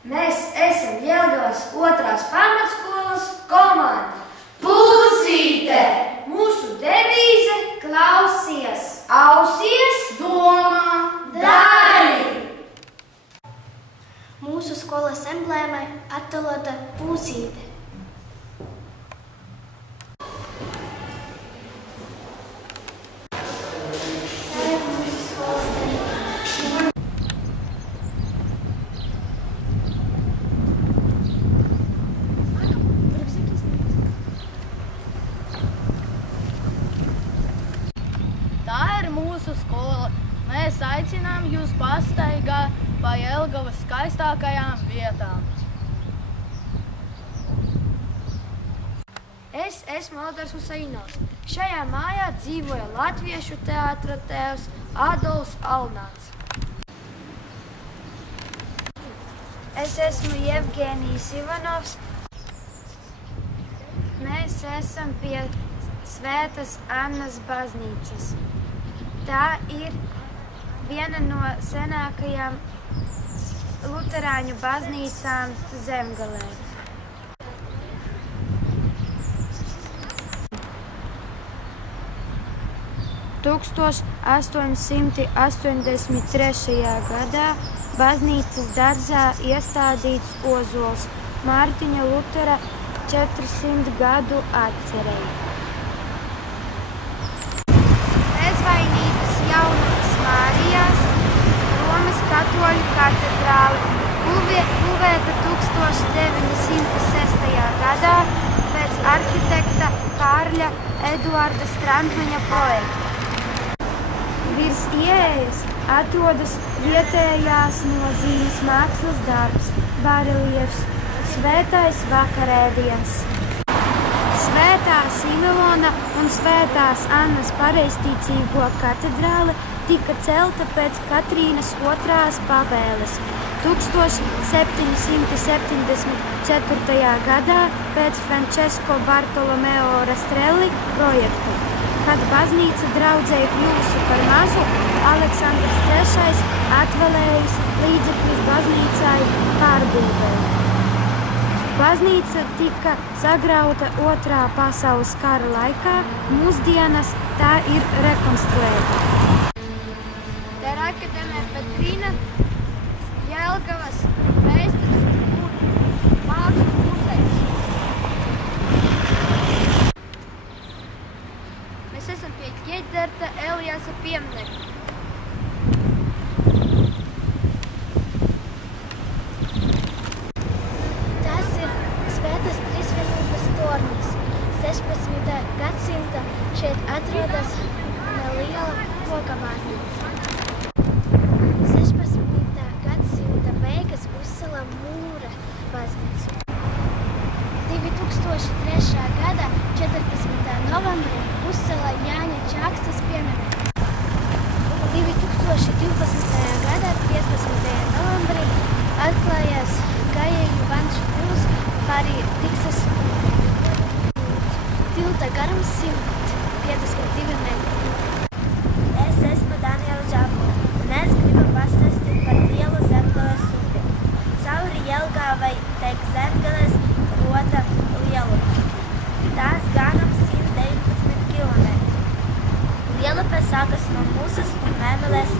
Mēs esam Jelgavas 2. pamatskolas komanda. Pucīte! Mūsu devīze – klausies, ausies, domā, dari! Mūsu skolas emblēmai attēlota pucīte. Tā ir mūsu skola. Mēs aicinām jūs pastaigāt pa Jelgavas skaistākajām vietām. Es esmu Aldars Husainovs. Šajā mājā dzīvoja latviešu teātra tēvs Adolfs Alnāts. Es esmu Jevgenijs Ivanovs. Mēs esam pie Svētas Annas baznīcas. Tā ir viena no senākajām luterāņu baznīcām Zemgalē. – 1883. gadā baznīcas dārzā iestādīts ozols Mārtiņa Lutera 400 gadu atcerei. Bezvainības jaunās Mārijās Romas katoļu katedrāle, būvēta 1906. gadā pēc arhitekta Kārļa Eduarda Strandmaņa projekta. Virs ieejas atrodas vietējās nozīmes mākslas darbs, bareliefs, Svētais vakarēdiens. Svētā Simeona un Svētās Annas pareizticīgo katedrāle tika celta pēc Katrīnas II pavēles 1774. gadā pēc Francesco Bartolomeo Rastrelli projekta. Kad baznīca draudzei kļuvusi par mazu, Aleksandrs III atvēlējis līdzekļus baznīcai pārbūvēi. Baznīca tika sagrauta Otrā pasaules kara laikā, mūsdienas tā ir rekonstruēta. Tā ir Akadēmija Petrīna, Jelgavas vēstures un mākslas muzejs. Mēs esam pie Ģeģerta Elijasa pieminekļa. Tas ir Svētās Trīsvienības tornis. 16. gadsimta šeit atrodas neliela koka baznīca. 16. gadsimta beigas uzcēla mūra baznīcu. 2003. gada 14. novembrī uzcēla Jāņa Čakstas pieminekli. 2012. gada 15. novembrī atklājās Gājēju vanšu tils pāri Riksas upei. Tilta garums 152 metri. Es esmu Daniela Žabula, un es gribu pastāstīt par lielu Zemgales upi. Cauri Jelgavai tek Zemgales rota lielupe. Tās garums 119 km. Lielupe sākas no Musas un Memeles,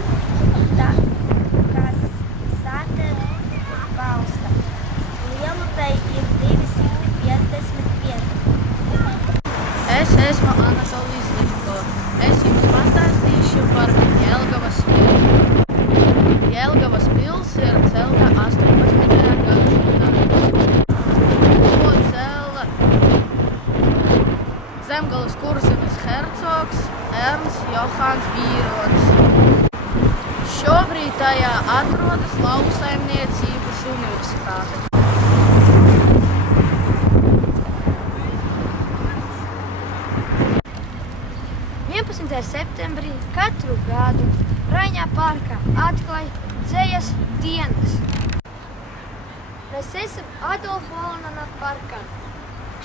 kas satek Bauska. Lielupei ir 250 Es esmu Anatolijs Liško. Es jums pastāstīšu par Jelgavas pili. Jelgavas pils ir celta 18. gadsimtā. To cēla Zemgales kurzemes hercogs Ernsts Johans Bīronis. Šobrīd tajā atrodas Lauksaimniecības universitāte. 11. septembrī katru gadu Raņā parkā atklāja dzejas dienas. Mēs esam Adolfa Alnāta parkā.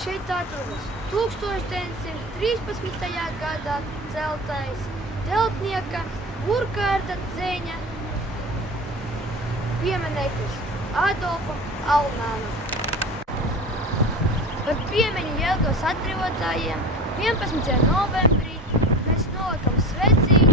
Šeit atrodas 1913. gadā celtais Telpnieka Burkārda Dzeņa piemineklis. Adolfam Alnānam. Par piemiņu Jelgavas atbrīvotājiem 11. novembrī mēs nolikam svecīti